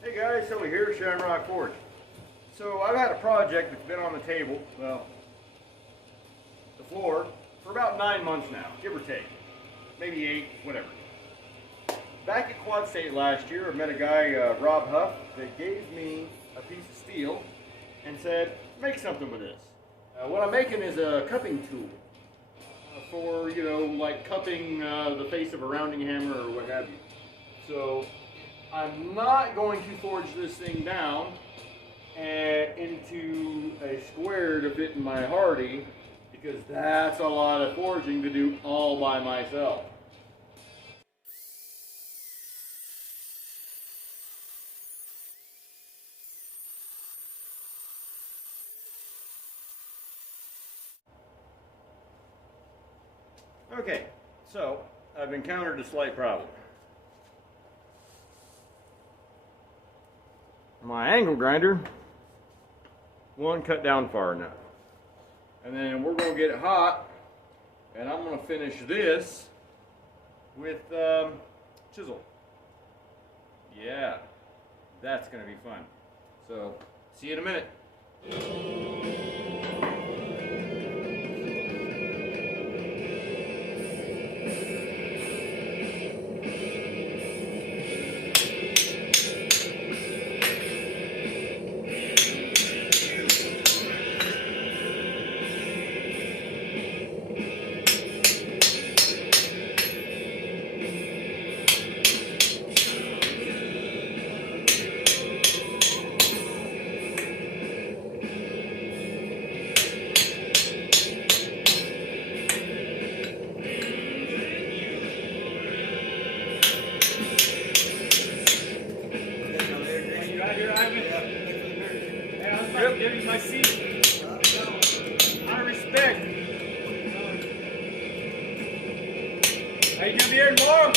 Hey guys, Silly here, Shamrock Forge. So I've had a project that's been on the table, well, the floor, for about 9 months now, give or take. Maybe 8, whatever. Back at Quad State last year, I met a guy, Rob Huff, that gave me a piece of steel and said, make something with this. What I'm making is a cupping tool for, like cupping the face of a rounding hammer or what have you. So I'm not going to forge this thing down into a square to fit in my Hardy, because that's a lot of forging to do all by myself. Okay, so I've encountered a slight problem. My angle grinder won't cut down far enough. And then we're going to get it hot, and I'm going to finish this with chisel. Yeah, that's going to be fun. So, see you in a minute. Give me my seat. Out of respect. Are you gonna be here tomorrow?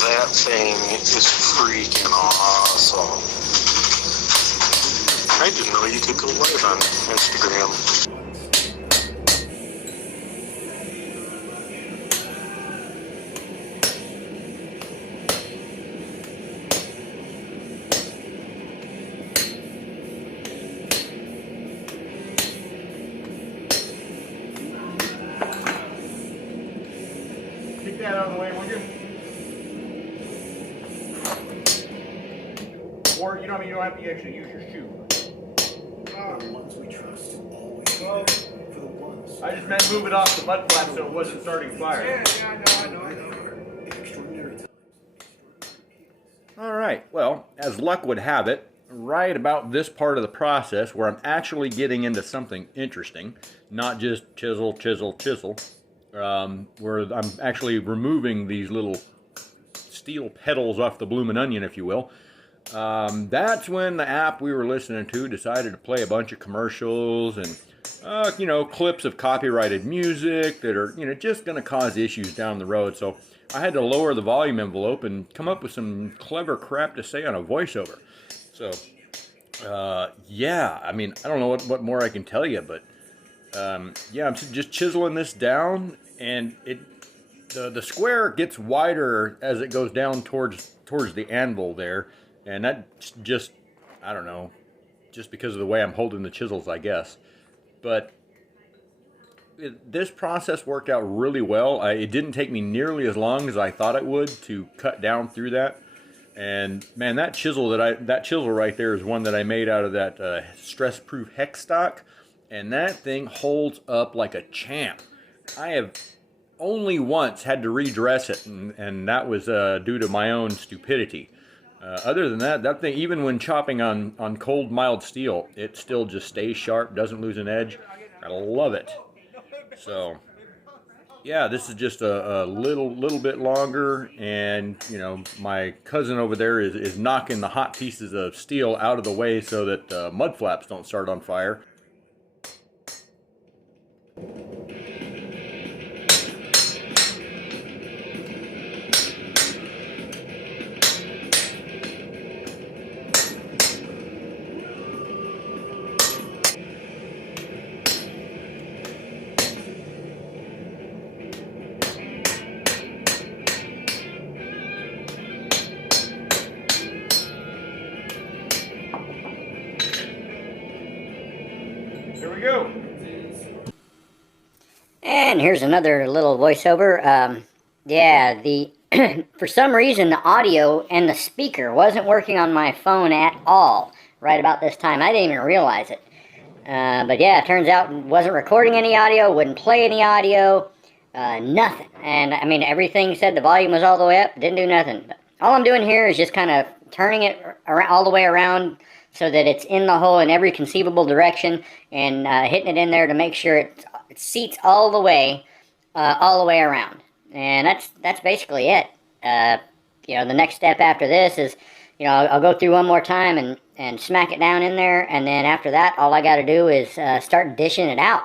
That thing is freaking awesome. I didn't know you could go live on Instagram. Kick that out of the way, won't you? Or you don't have to actually use your shoe. The ones we trust always there for the ones. I just meant move it off the mud flap so it wasn't starting fire. Yeah, I know. In extraordinary times, extraordinary people. All right, well, as luck would have it, right about this part of the process where I'm actually getting into something interesting, not just chisel, chisel, chisel, where I'm actually removing these little steel petals off the bloomin' onion, if you will. That's when the app we were listening to decided to play a bunch of commercials and, clips of copyrighted music that are, just going to cause issues down the road. So I had to lower the volume envelope and come up with some clever crap to say on a voiceover. So, yeah, I mean, I don't know what more I can tell you, but, yeah, I'm just chiseling this down, and the square gets wider as it goes down towards the anvil there, and that's just, I don't know, just because of the way I'm holding the chisels, I guess. But this process worked out really well. It didn't take me nearly as long as I thought it would to cut down through that. And man, that chisel right there is one that I made out of that stress-proof hex stock, and that thing holds up like a champ. I have only once had to redress it, and that was due to my own stupidity. Other than that thing, even when chopping on cold, mild steel, it still just stays sharp, doesn't lose an edge. I love it. So, yeah, this is just a little bit longer, and my cousin over there is knocking the hot pieces of steel out of the way so that mud flaps don't start on fire. There we go. And here's another little voiceover. Yeah, the for some reason the audio and the speaker wasn't working on my phone at all right about this time. I didn't even realize it. But yeah, it turns out it wasn't recording any audio, wouldn't play any audio, nothing. And I mean, everything said the volume was all the way up, didn't do nothing. But all I'm doing here is just kind of turning it all the way around so that it's in the hole in every conceivable direction, and hitting it in there to make sure it seats all the way around. And that's basically it. The next step after this is, I'll go through one more time and smack it down in there, and then after that, all I got to do is start dishing it out.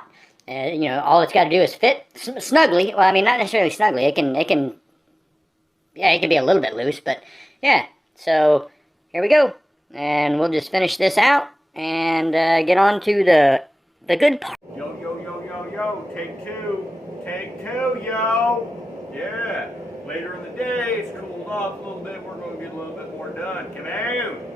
All it's got to do is fit snugly. Well, I mean, not necessarily snugly. It can be a little bit loose, but yeah. So here we go, and we'll just finish this out and get on to the good part. Yo, yo, yo, yo, yo, take two, yo. Yeah, later in the day, it's cooled off a little bit. We're going to get a little bit more done. Come on.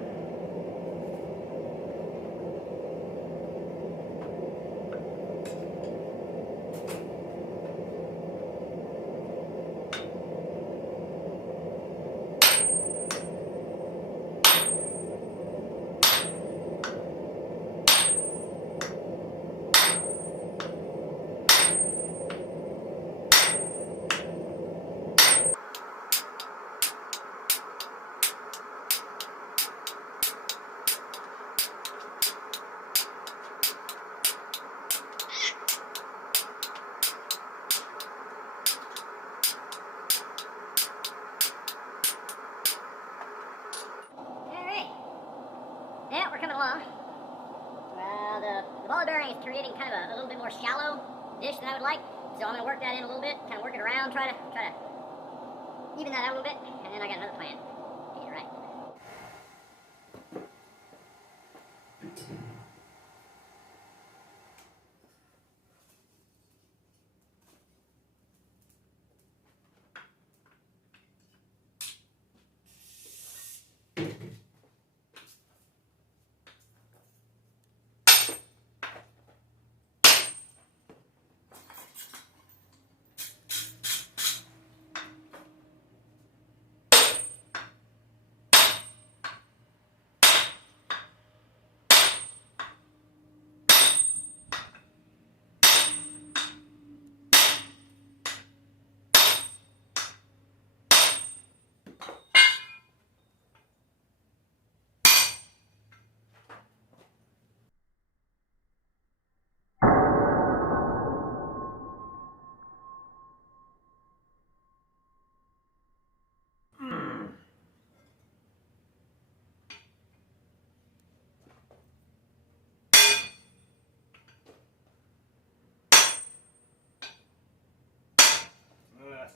Yeah, we're coming along. Well, the ball bearing is creating kind of a little bit more shallow dish than I would like, so I'm going to work that in a little bit, kind of work it around, try to even that out a little bit, and then I got another plan. Yeah, right.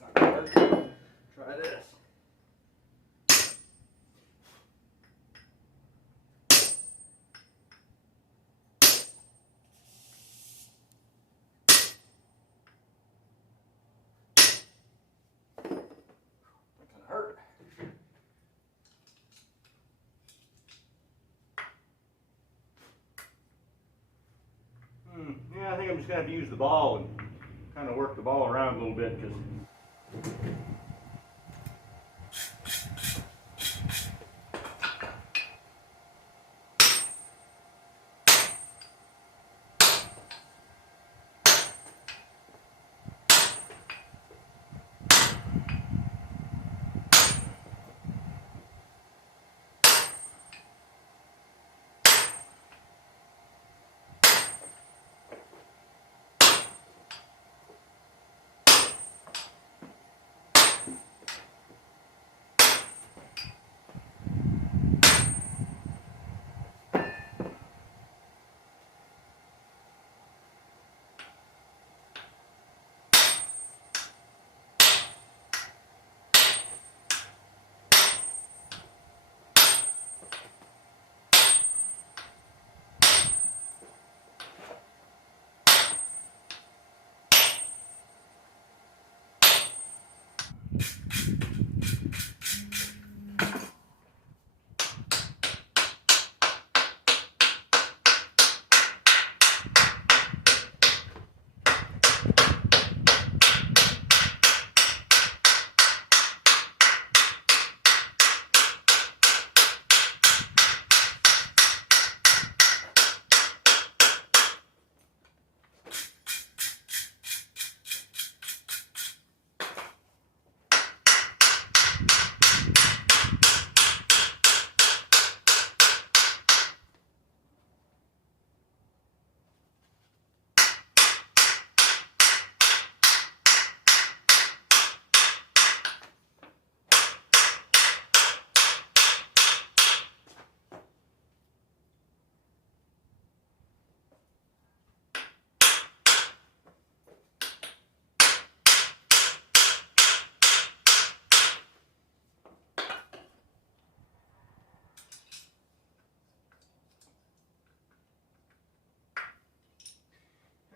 That's not gonna work. Try this. That kind of hurt. Yeah, I think I'm just gonna have to use the ball and kind of work the ball around a little bit because.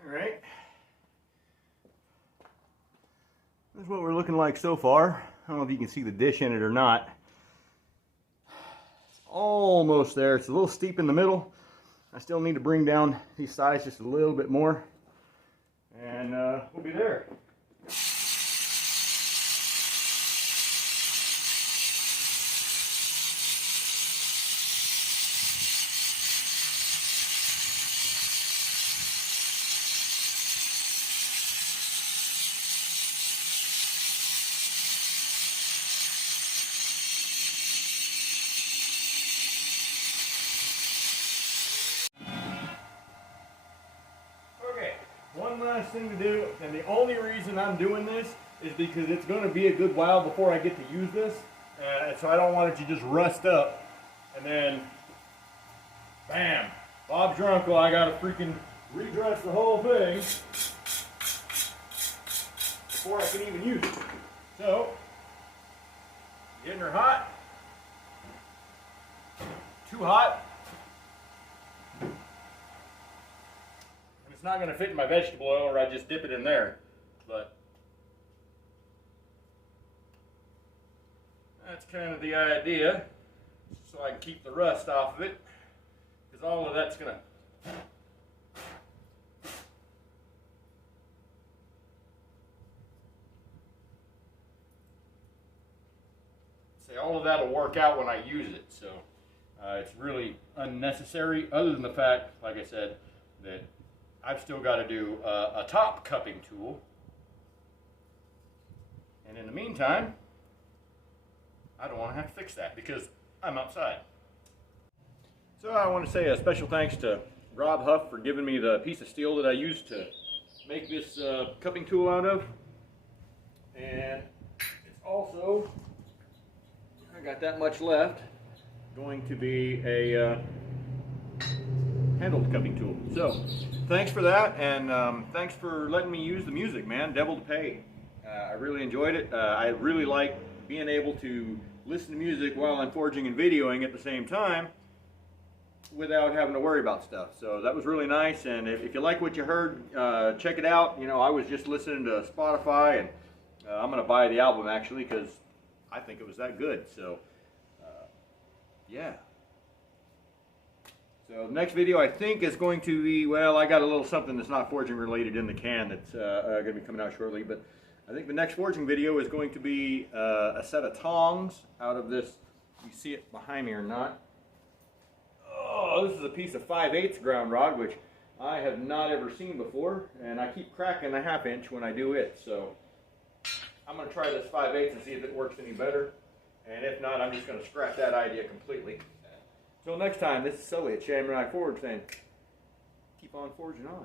Alright. This is what we're looking like so far. I don't know if you can see the dish in it or not. It's almost there. It's a little steep in the middle. I still need to bring down these sides just a little bit more. And we'll be there. One last thing to do, and the only reason I'm doing this is because it's going to be a good while before I get to use this, and so I don't want it to just rust up, and then, bam, Bob's your uncle, I got to freaking redress the whole thing before I can even use it. So, getting her hot, too hot. It's not going to fit in my vegetable oil, or I just dip it in there, but that's kind of the idea, so I can keep the rust off of it, because all of that's going to all of that will work out when I use it, so it's really unnecessary, other than the fact, like I said, that I've still got to do a top cupping tool. And in the meantime, I don't want to have to fix that because I'm outside. So I want to say a special thanks to Rob Huff for giving me the piece of steel that I used to make this cupping tool out of. And it's also, I got that much left, going to be a handled cupping tool. So thanks for that, and thanks for letting me use the music, man. Devil to Pay. I really enjoyed it. I really like being able to listen to music while I'm forging and videoing at the same time without having to worry about stuff. So that was really nice, and if you like what you heard, check it out. You know, I was just listening to Spotify, and I'm going to buy the album actually because I think it was that good. So, yeah. So the next video I think is going to be, well, I got a little something that's not forging related in the can that's going to be coming out shortly, but I think the next forging video is going to be a set of tongs out of this. You see it behind me or not? Oh, this is a piece of 5/8 ground rod, which I have not ever seen before, and I keep cracking a 1/2 inch when I do it. So I'm going to try this 5/8 and see if it works any better, and if not, I'm just going to scrap that idea completely. Until next time, this is Sully at Shamrock Forge saying, keep on forging on.